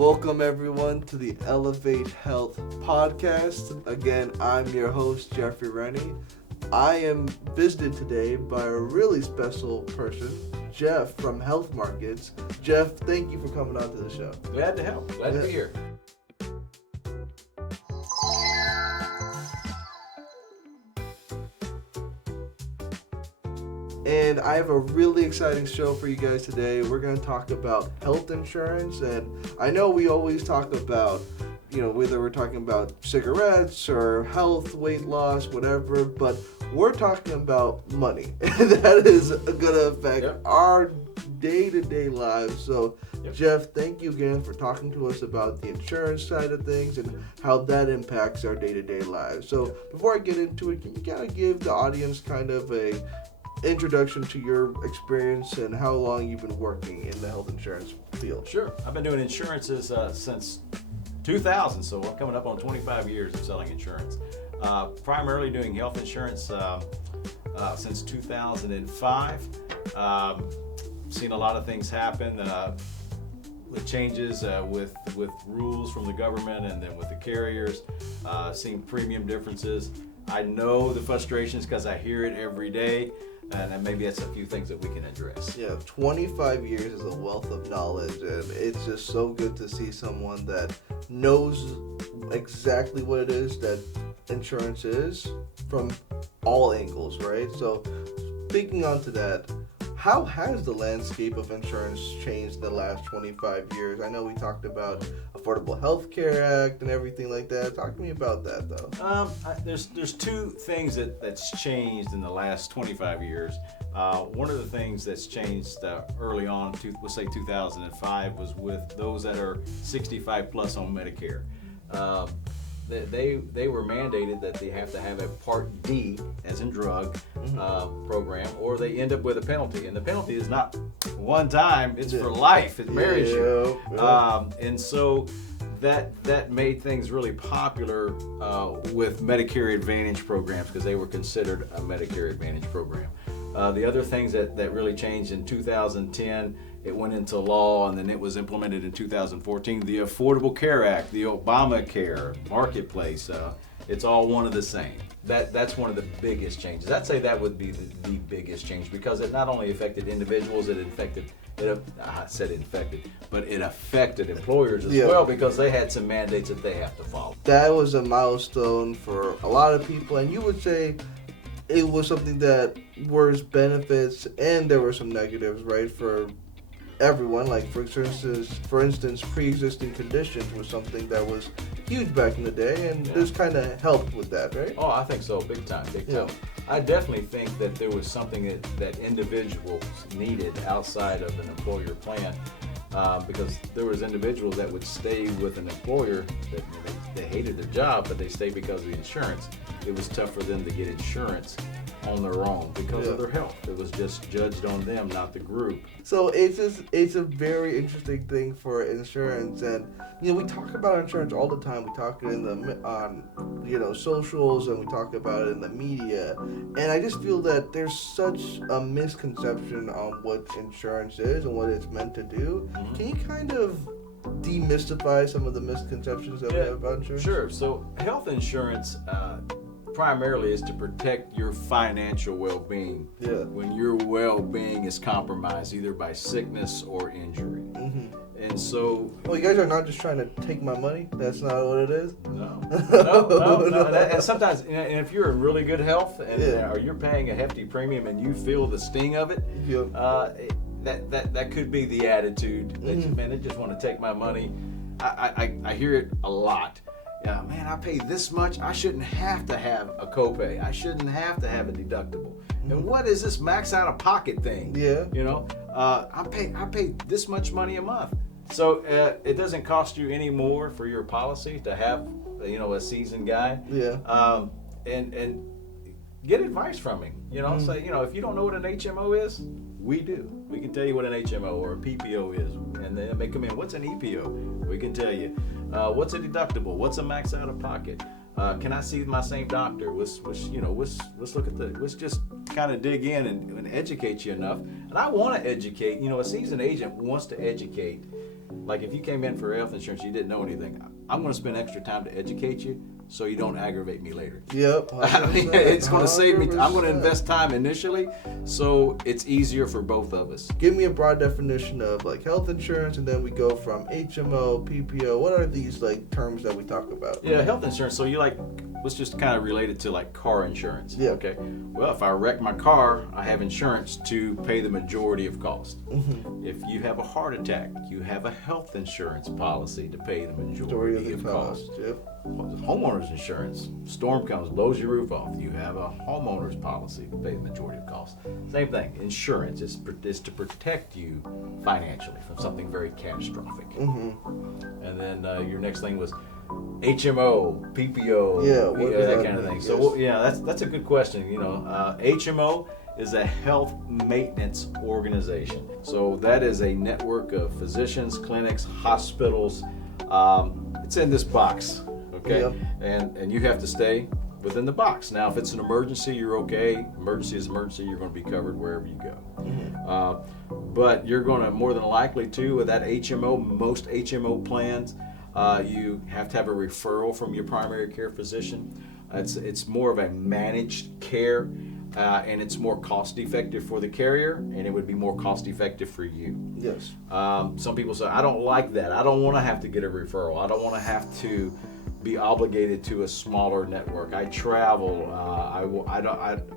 Welcome everyone to the Elevate Health podcast. Again, I'm your host, Jeffrey Rennie. I am visited today by a really special person, Jeff from Health Markets. Jeff, thank you for coming on to the show. Glad to help. Glad to be here. And I have a really exciting show for you guys today. We're going to talk about health insurance. And I know we always talk about, whether we're talking about cigarettes or health, weight loss, whatever, but we're talking about money. And that is going to affect our day-to-day lives. So, Jeff, thank you again for talking to us about the insurance side of things and how that impacts our day-to-day lives. So, before I get into it, can you kind of give the audience kind of a introduction to your experience and how long you've been working in the health insurance field? Sure. I've been doing insurances since 2000, so I'm coming up on 25 years of selling insurance. Primarily doing health insurance since 2005. Seen a lot of things happen with changes with rules from the government and then with the carriers. Seen premium differences. I know the frustrations because I hear it every day. And maybe that's a few things that we can address. Yeah, 25 years is a wealth of knowledge, and it's just so good to see someone that knows exactly what it is that insurance is from all angles, right? So, speaking on to that, how has the landscape of insurance changed in the last 25 years? I know we talked about Affordable Health Care Act and everything like that. Talk to me about that, though. There's two things that's changed in the last 25 years. One of the things that's changed early on, let's say 2005, was with those that are 65 plus on Medicare. They were mandated that they have to have a Part D, as in drug, program, or they end up with a penalty. And the penalty is not one time; it's for life. It marries you. And so that made things really popular with Medicare Advantage programs because they were considered a Medicare Advantage program. The other things that really changed in 2010. It went into law and then it was implemented in 2014. The Affordable Care Act, the Obamacare, Marketplace, it's all one of the same. That's one of the biggest changes. I'd say that would be the biggest change because it not only affected individuals, it affected employers as well because they had some mandates that they have to follow. That was a milestone for a lot of people, and you would say it was something that was benefits and there were some negatives, right, for everyone. Like for instance, pre-existing conditions was something that was huge back in the day, and this kind of helped with that, right? Oh, I think so, big time. I definitely think that there was something that individuals needed outside of an employer plan, because there was individuals that would stay with an employer that they hated their job, but they stayed because of the insurance. It was tough for them to get insurance on their own because of their health. It was just judged on them, not the group. So it's a very interesting thing for insurance, and we talk about insurance all the time. We talk it on socials, and we talk about it in the media. And I just feel that there's such a misconception on what insurance is and what it's meant to do. Mm-hmm. Can you kind of demystify some of the misconceptions that we have about insurance? Sure. So health insurance primarily is to protect your financial well-being when your well-being is compromised either by sickness or injury. Mm-hmm. And so... Well, you guys are not just trying to take my money? That's not what it is? No. And sometimes, if you're in really good health and or you're paying a hefty premium and you feel the sting of it, that could be the attitude that they just want to take my money. I hear it a lot. Yeah, man, I pay this much. I shouldn't have to have a copay. I shouldn't have to have a deductible. Mm-hmm. And what is this max out of pocket thing? I pay this much money a month. So it doesn't cost you any more for your policy to have a seasoned guy. And get advice from him. Say if you don't know what an HMO is, we do. We can tell you what an HMO or a PPO is, and then they come in. What's an EPO? We can tell you. What's a deductible? What's a max out of pocket? Can I see my same doctor? Let's look at let's just kind of dig in and educate you enough. And I want to educate. A seasoned agent wants to educate like if you came in for health insurance, you didn't know anything. I'm going to spend extra time to educate you so you don't aggravate me later. Yep. I mean, it's going to save me. I'm going to invest time initially, so it's easier for both of us. Give me a broad definition of like health insurance, and then we go from HMO, PPO. What are these like terms that we talk about? Yeah, health insurance. So let's just kind of relate it to like car insurance. Yeah. Okay. Well, if I wreck my car, I have insurance to pay the majority of cost. Mm-hmm. If you have a heart attack, you have a health insurance policy to pay the majority of cost. Yep. Homeowners insurance, storm comes, blows your roof off, you have a homeowner's policy to pay the majority of costs. Same thing, insurance is to protect you financially from something very catastrophic. Mm-hmm. And then your next thing was HMO, PPO, that kind of thing. Yes. So yeah, that's a good question. HMO is a health maintenance organization. So that is a network of physicians, clinics, hospitals. It's in this box, okay? Yep. And you have to stay within the box. Now, if it's an emergency, you're okay. Emergency is emergency. You're going to be covered wherever you go. Mm-hmm. But you're going to more than likely too with that HMO. Most HMO plans, you have to have a referral from your primary care physician. It's more of a managed care. And it's more cost effective for the carrier, and it would be more cost effective for you. Yes. Some people say, I don't like that. I don't want to have to get a referral. I don't want to have to be obligated to a smaller network. I travel.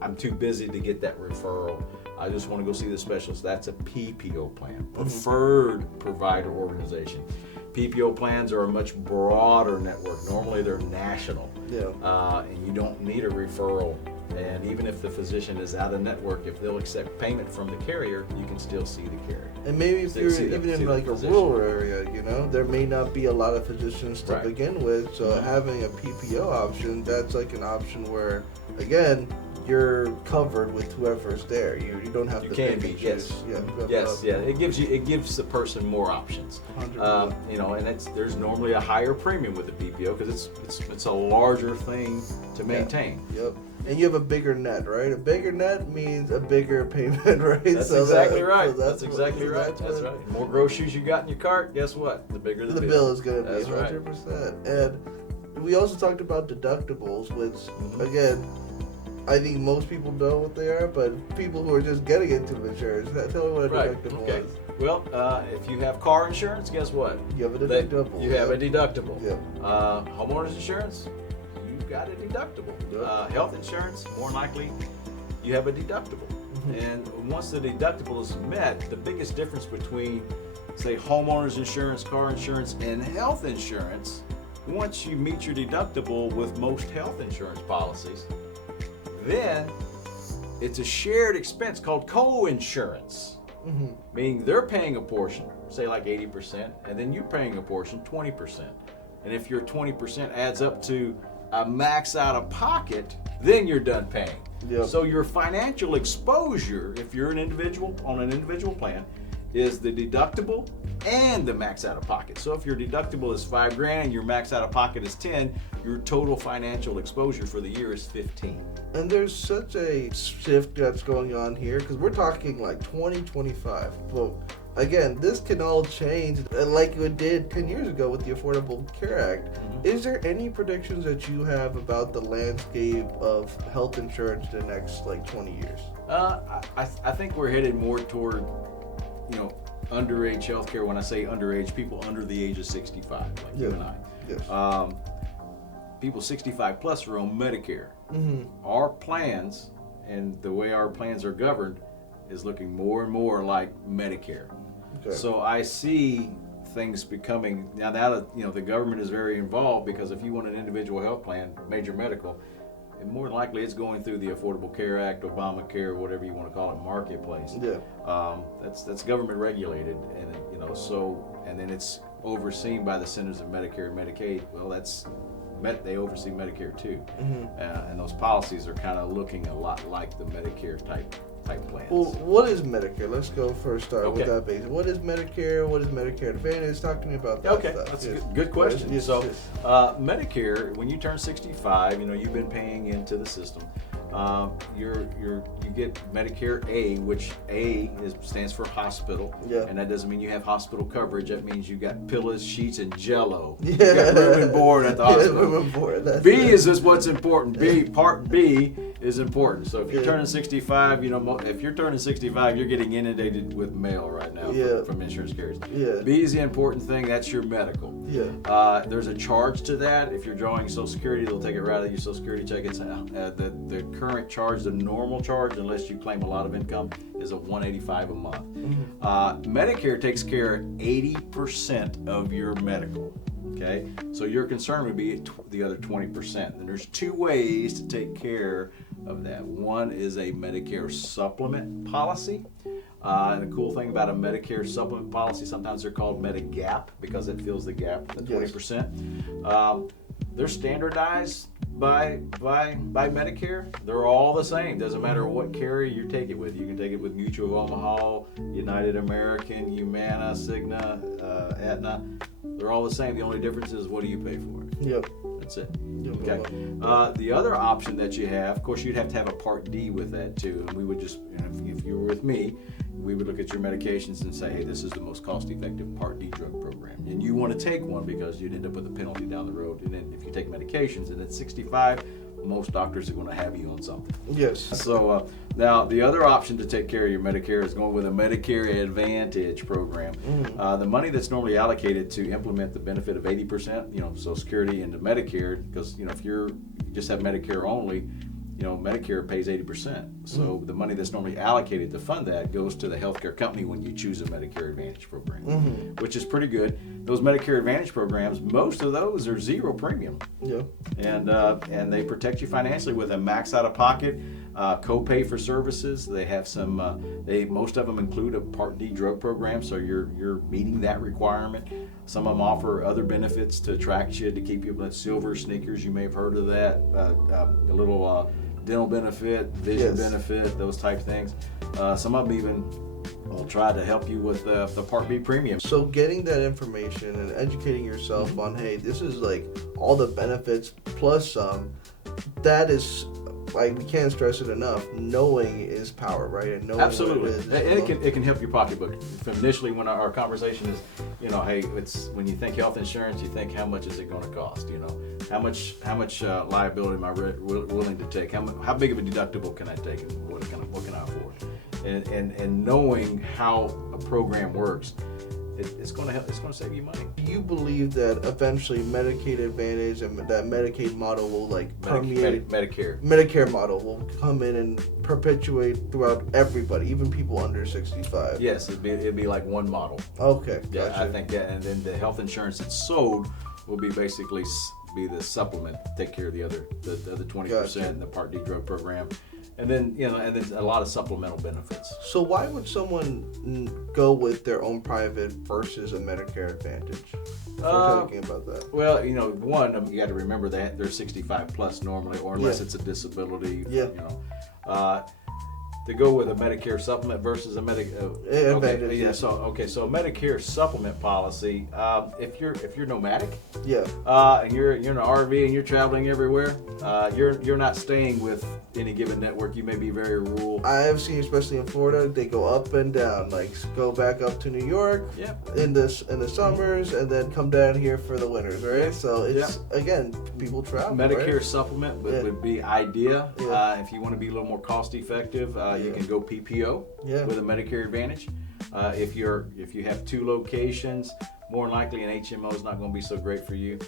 I'm too busy to get that referral. I just want to go see the specialist. That's a PPO plan, preferred provider organization. PPO plans are a much broader network. Normally they're national, and you don't need a referral. And even if the physician is out of network, if they'll accept payment from the carrier, you can still see the carrier. And maybe if you're even in like a rural area, there may not be a lot of physicians to begin with. So having a PPO option, that's like an option where, again, you're covered with whoever's there. You don't have to pick and choose. Yes. It gives the person more options. And there's normally a higher premium with the PPO because it's a larger thing to maintain. Yep. And you have a bigger net, right? A bigger net means a bigger payment, right? That's exactly right. That's exactly right. That's right. The more groceries you got in your cart, guess what? The bigger the bill. The bill is going to be. That's 100%. Right. And we also talked about deductibles, which, again, I think most people know what they are, but people who are just getting into insurance, tell me what a deductible is. Well, if you have car insurance, guess what? You have a deductible. You have a deductible. Yeah. Homeowners insurance, you've got a deductible. Health insurance, more likely, you have a deductible. Mm-hmm. And once the deductible is met, the biggest difference between, say, homeowners insurance, car insurance, and health insurance, once you meet your deductible with most health insurance policies, then it's a shared expense called co-insurance, meaning they're paying a portion, say like 80%, and then you're paying a portion, 20%. And if your 20% adds up to a max out of pocket, then you're done paying. Yep. So your financial exposure, if you're an individual on an individual plan, is the deductible and the max out of pocket. So if your deductible is $5,000 and your max out of pocket is 10, your total financial exposure for the year is 15. And there's such a shift that's going on here because we're talking like 2025. But again, this can all change like it did 10 years ago with the Affordable Care Act. Is there any predictions that you have about the landscape of health insurance in the next like 20 years? I think we're headed more toward, underage healthcare. When I say underage, people under the age of 65, like you and I. Yes. People 65 plus are on Medicare. Our plans and the way our plans are governed is looking more and more like Medicare. Okay. So I see things becoming now that the government is very involved, because if you want an individual health plan, major medical, and more than likely it's going through the Affordable Care Act, Obamacare, whatever you want to call it, marketplace. That's government regulated, and and then it's overseen by the Centers of Medicare and Medicaid. Well, they oversee Medicare too, and those policies are kind of looking a lot like the Medicare type plans. Well, what is Medicare? Let's go first start with that base. What is Medicare? What is Medicare Advantage? Talk to me about that stuff. That's a good question. Medicare, when you turn 65, you've been paying into the system, You get Medicare A, which stands for hospital, and that doesn't mean you have hospital coverage. That means you got pillows, sheets, and Jello. You got room and board at the hospital. Room and board. B is what's important. Part B is important. So if you're turning 65, if you're turning 65, you're getting inundated with mail right now from insurance carriers. B is the important thing. That's your medical. There's a charge to that. If you're drawing Social Security, they'll take it right out of your Social Security check. It's the current charge, the normal charge, unless you claim a lot of income, is a $185 a month. Medicare takes care of 80% of your medical. Okay, so your concern would be the other 20%. And there's two ways to take care of that. One is a Medicare supplement policy. And the cool thing about a Medicare supplement policy, sometimes they're called Medigap because it fills the gap, the 20%. They're standardized by Medicare. They're all the same. Doesn't matter what carrier you take it with. You can take it with Mutual of Omaha, United American, Humana, Cigna, Aetna. They're all the same. The only difference is what do you pay for it? Yep. That's it. Okay. The other option that you have, of course, you'd have to have a Part D with that too. And we would just, if you were with me, we would look at your medications and say, hey, this is the most cost-effective Part D drug program. And you want to take one because you'd end up with a penalty down the road. And then if you take medications, and at 65, most doctors are going to have you on something. Yes. So now the other option to take care of your Medicare is going with a Medicare Advantage program. The money that's normally allocated to implement the benefit of 80%, Social Security into Medicare, because if you just have Medicare only, Medicare pays 80%. So the money that's normally allocated to fund that goes to the healthcare company when you choose a Medicare Advantage program, which is pretty good. Those Medicare Advantage programs, most of those are zero premium. And they protect you financially with a max out of pocket, copay for services. They have some. Most of them include a Part D drug program, so you're meeting that requirement. Some of them offer other benefits to attract you, to keep you like silver sneakers. You may have heard of that. A little dental benefit, vision benefit, those type things. Some of them even will try to help you with the Part B premium. So getting that information and educating yourself on, hey, this is like all the benefits plus some, that is, like, we can't stress it enough. Knowing is power, right? And knowing absolutely, what it is, it can help your pocketbook. From initially, when our conversation is, hey, it's when you think health insurance, you think how much is it going to cost? How much liability am I willing to take? How big of a deductible can I take, and what can I afford? And knowing how a program works, it's going to help. It's going to save you money. Do you believe that eventually Medicaid Advantage and that Medicaid model will permeate? Medicare model will come in and perpetuate throughout everybody, even people under 65. Yes, it'd be like one model. Okay, yeah, gotcha. I think that, and then the health insurance that's sold will be basically be the supplement to take care of the other 20% in the Part D drug program. And then, and then a lot of supplemental benefits. So why would someone go with their own private versus a Medicare Advantage? If we're talking about that. Well, one, you got to remember that they're 65 plus normally, or unless it's a disability. To go with a Medicare supplement versus a Medicare Advantage. So a Medicare supplement policy. If you're nomadic, and you're in an RV and you're traveling everywhere, you're not staying with any given network. You may be very rural. I have seen, especially in Florida, they go up and down. Like go back up to New York in the summers, and then come down here for the winters, right? So it's again, people travel. Medicare supplement would be idea. If you want to be a little more cost effective. You can go PPO with a Medicare Advantage. If you have two locations, more than likely an HMO is not going to be so great for you.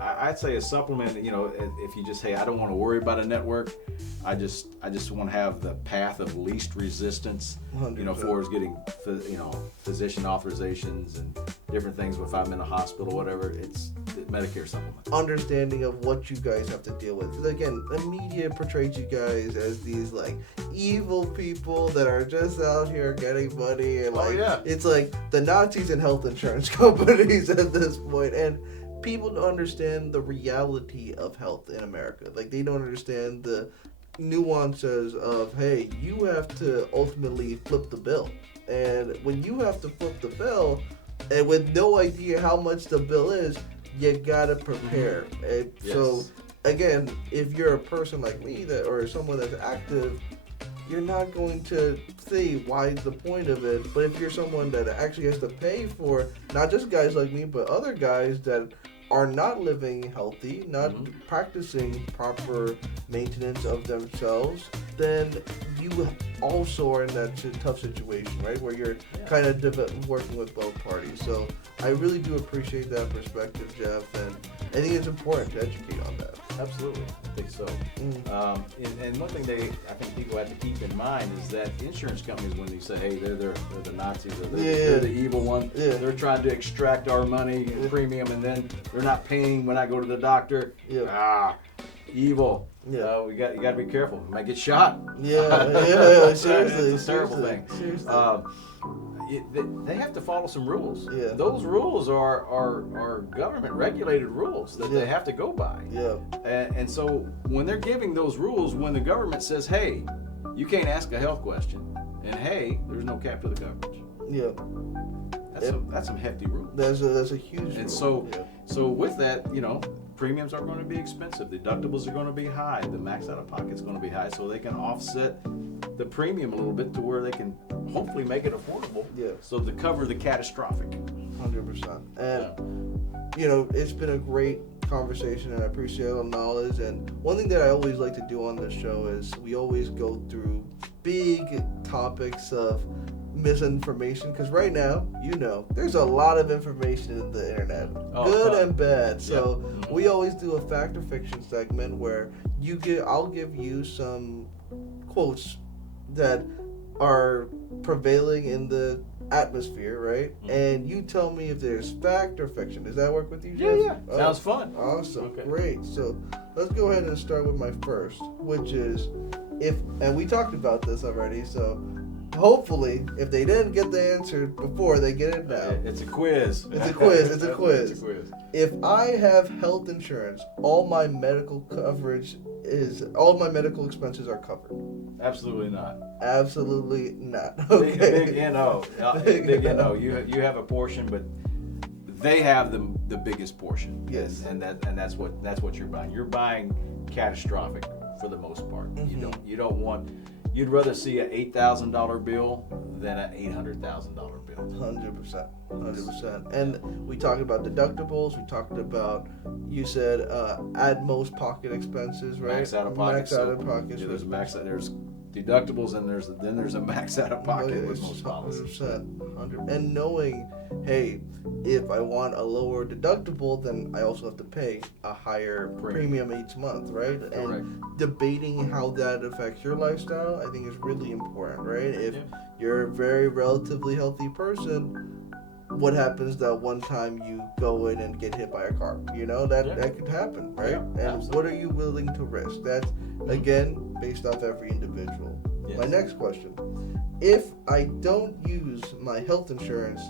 I'd say a supplement. If you just I don't want to worry about a network. I just want to have the path of least resistance. 100%. For getting physician authorizations and different things. If I'm in a hospital, whatever, it's Medicare supplement. Understanding of what you guys have to deal with. Because again, the media portrays you guys as these like evil people that are just out here getting money, and it's like the Nazis and health insurance companies at this point. And people don't understand the reality of health in America. Like they don't understand the nuances of, hey, you have to ultimately flip the bill. And when you have to flip the bill, and with no idea how much the bill is, you gotta prepare. So again, if you're a person like me or someone that's active, you're not going to see why the point of it. But if you're someone that actually has to pay for, not just guys like me, but other guys that are not living healthy, not practicing proper maintenance of themselves, then you also are in that tough situation, right? Where you're kind of working with both parties. So I really do appreciate that perspective, Jeff, and I think it's important to educate on that. Absolutely, I think so. And one thing I think people have to keep in mind is that insurance companies, when they say, hey, they're the Nazis, or they're the evil one, they're trying to extract our money, premium, and then they're not paying when I go to the doctor. Evil. You got to be careful. You might get shot. Seriously. It's a terrible thing. Seriously. They have to follow some rules. Yeah. Those rules are government regulated rules that they have to go by. And so when they're giving those rules, when the government says, hey, you can't ask a health question, and hey, there's no cap to the coverage. That's some hefty rules. That's a huge and rule. So with that, premiums are going to be expensive. Deductibles are going to be high. The max out of pocket is going to be high, so they can offset the premium a little bit to where they can hopefully make it affordable. So to cover the catastrophic. 100%. And it's been a great conversation, and I appreciate all the knowledge. And one thing that I always like to do on this show is we always go through big topics of misinformation, because right now, there's a lot of information in the internet, good and bad. So we always do a fact or fiction segment where I'll give you some quotes that are prevailing in the atmosphere, right? And you tell me if there's fact or fiction. Does that work with you, Jeff? Sounds fun. Awesome. Great. So let's go ahead and start with my first, which is and we talked about this already, so hopefully, if they didn't get the answer before, they get it now. It's a quiz. It's a quiz. If I have health insurance, all my medical expenses are covered. Absolutely not. Absolutely not. Okay. Big NO. Big NO. You have a portion, but they have the biggest portion. Yes. And that's what you're buying. You're buying catastrophic for the most part. You don't want. You'd rather see an $8,000 bill than an $800,000 bill. 100%. And we talked about deductibles. We talked about, you said, add most pocket expenses, right? Max out of pocket. Max out of pocket. There's there's deductibles, and there's a max out of pocket with most policies. 100%. And knowing, hey, if I want a lower deductible, then I also have to pay a higher premium each month, right? Correct. And debating how that affects your lifestyle, I think is really important, right? If you're a very relatively healthy person, what happens that one time you go in and get hit by a car? That could happen, right? And absolutely. what are you willing to risk? That's, again, based off every individual. My next question. If I don't use my health insurance,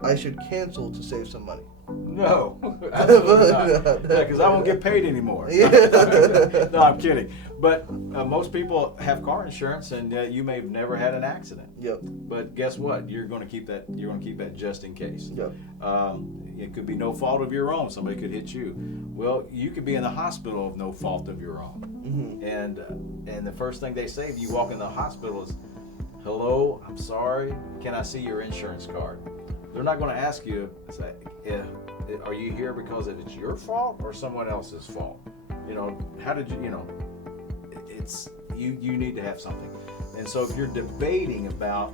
I should cancel to save some money. No, absolutely not. Because I won't get paid anymore. No, I'm kidding. But most people have car insurance, and you may have never had an accident. But guess what? You're going to keep that. You're going to keep that just in case. It could be no fault of your own. Somebody could hit you. Well, you could be in the hospital of no fault of your own. And the first thing they say if you walk in the hospital is, "Hello, I'm sorry. Can I see your insurance card?" They're not going to ask you, are you here because it's your fault or someone else's fault? How did you, it's, you need to have something. And so if you're debating about,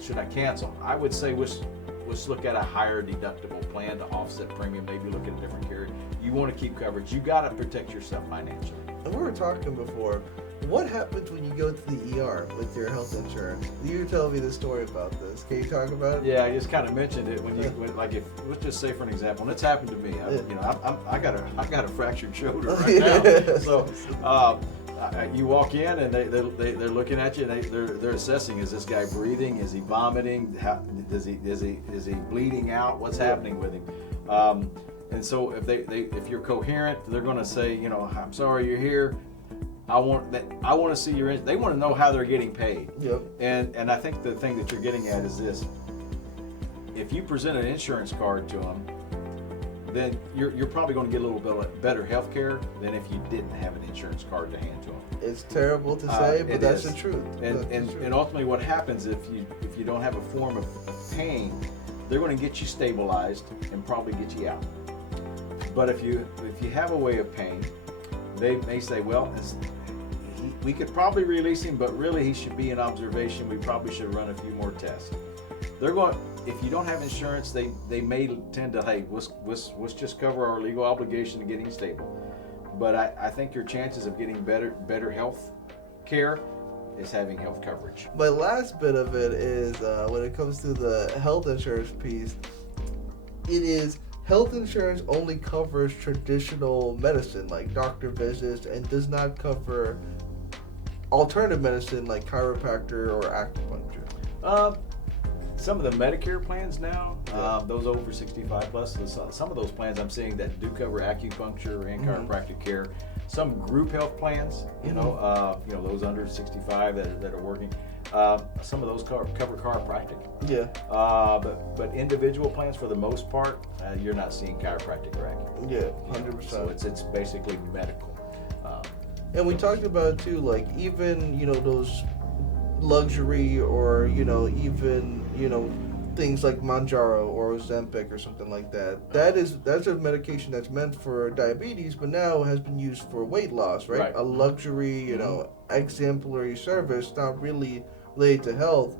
should I cancel? I would say let's look at a higher deductible plan to offset premium, maybe look at a different carrier. You want to keep coverage. You got to protect yourself financially. And we were talking before, what happens when you go to the ER with your health insurance? You tell me the story about this. Can you talk about it? Yeah, I just kind of mentioned it if let's just say for an example, and it's happened to me. I got a fractured shoulder right now. So you walk in and they're looking at you and they're assessing: is this guy breathing? Is he vomiting? Is he bleeding out? What's happening with him? And so if you're coherent, they're going to say, I'm sorry you're here. I want to see your. They want to know how they're getting paid. And I think the thing that you're getting at is this: if you present an insurance card to them, then you're probably going to get a little bit better health care than if you didn't have an insurance card to hand to them. It's terrible to say, but that's the truth. And ultimately what happens if you don't have a form of pain, they're going to get you stabilized and probably get you out. But if you have a way of pain, they may say, well, we could probably release him, but really he should be in observation. We probably should run a few more tests. They're going. If you don't have insurance, they may tend to, hey, let's just cover our legal obligation to getting stable. But I think your chances of getting better health care is having health coverage. My last bit of it is when it comes to the health insurance piece, it is health insurance only covers traditional medicine like doctor visits and does not cover alternative medicine like chiropractor or acupuncture. Some of the Medicare plans now, those over 65 plus, some of those plans I'm seeing that do cover acupuncture and chiropractic care. Some group health plans, you know, those under 65 that are working. Some of those cover chiropractic. Yeah. But individual plans, for the most part, you're not seeing chiropractic or acupuncture. Yeah, 100%. So it's basically medical. And we talked about it too, like even those luxury or even things like Manjaro or Ozempic or something like that. That's a medication that's meant for diabetes, but now has been used for weight loss, right? A luxury, exemplary service, not really related to health.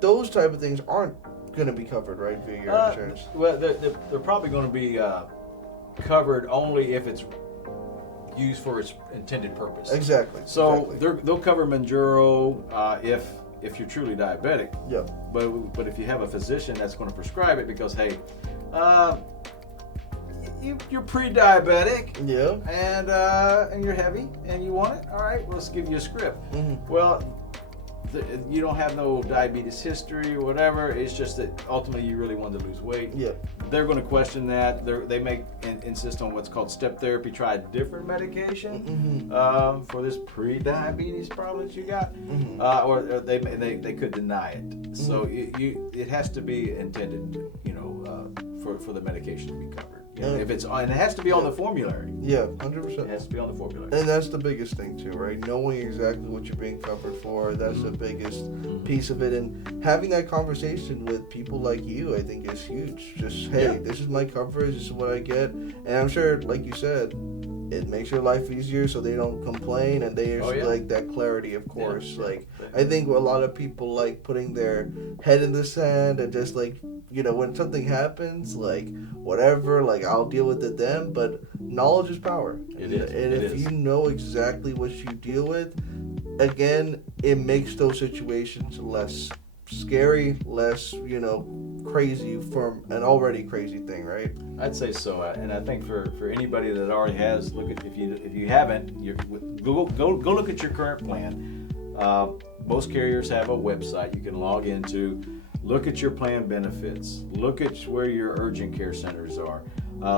Those type of things aren't going to be covered, right, via your insurance? Well, they're probably going to be covered only if it's used for its intended purpose. Exactly. So they'll cover Manjaro if you're truly diabetic. Yeah. But if you have a physician that's going to prescribe it because, hey, you're pre-diabetic. Yeah. And you're heavy and you want it. All right, well, let's give you a script. Mm-hmm. Well, you don't have no diabetes history or whatever. It's just that ultimately you really want to lose weight. Yeah. They're going to question that. They may insist on what's called step therapy. Try a different medication for this pre-diabetes problem that you got, or they could deny it. So it has to be intended, for the medication to be covered. If it's and it has to be on the formulary. Yeah, 100%. It has to be on the formulary. And that's the biggest thing too, right? Knowing exactly what you're being covered for, that's the biggest piece of it. And having that conversation with people like you, I think is huge. Just, hey, this is my coverage, this is what I get. And I'm sure, like you said, it makes your life easier so they don't complain and there's like that clarity, of course. Yeah. Like, I think a lot of people like putting their head in the sand and just like, when something happens, like, whatever, like, I'll deal with it then, but knowledge is power. It is. And if you know exactly what you deal with, again, it makes those situations less scary, less, crazy from an already crazy thing, right? I'd say so, and I think for anybody that already has, look at if you haven't, go look at your current plan. Most carriers have a website you can log into. Look at your plan benefits. Look at where your urgent care centers are.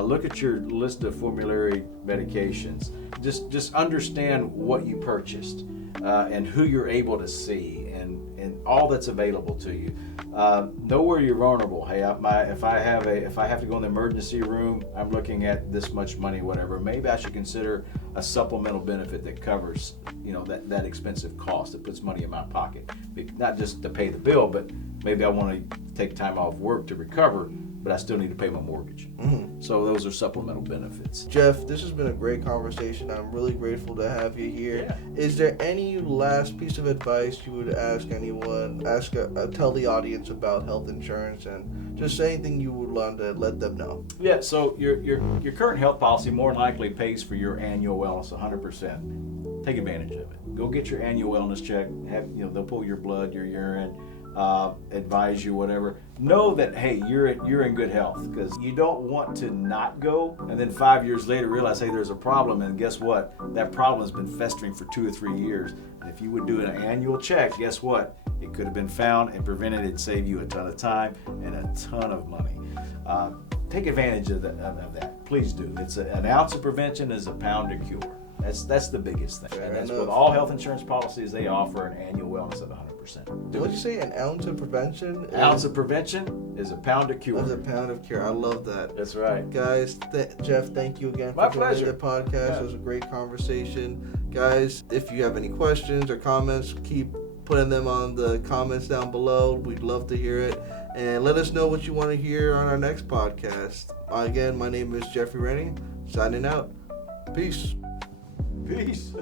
Look at your list of formulary medications. Just understand what you purchased and who you're able to see and all that's available to you. Know where you're vulnerable. Hey, if I have to go in the emergency room, I'm looking at this much money, whatever. Maybe I should consider a supplemental benefit that covers, that expensive cost, that puts money in my pocket, not just to pay the bill, but maybe I want to take time off work to recover, but I still need to pay my mortgage. So those are supplemental benefits. Jeff, this has been a great conversation. I'm really grateful to have you here. Yeah. Is there any last piece of advice you would ask anyone, tell the audience about health insurance, and just anything you would want to let them know? Yeah, so your current health policy more than likely pays for your annual wellness 100%. Take advantage of it. Go get your annual wellness check. They'll pull your blood, your urine, advise you, whatever. Know that, hey, you're in good health, because you don't want to not go and then 5 years later realize, hey, there's a problem, and guess what? That problem has been festering for 2 or 3 years. And if you would do an annual check, guess what? It could have been found and prevented. It'd save you a ton of time and a ton of money. Take advantage of that. Please do. It's an ounce of prevention is a pound of cure. That's the biggest thing. And that's with all health insurance policies, they offer an annual wellness of 100%. 100%. What'd you say? An ounce of prevention? An ounce of prevention is a pound of cure. Is a pound of cure. I love that. That's right. Guys, Jeff, thank you again My for joining pleasure. the podcast. Yeah. It was a great conversation. Guys, if you have any questions or comments, keep putting them on the comments down below. We'd love to hear it. And let us know what you want to hear on our next podcast. Again, my name is Jeffrey Rennie, signing out. Peace. Peace.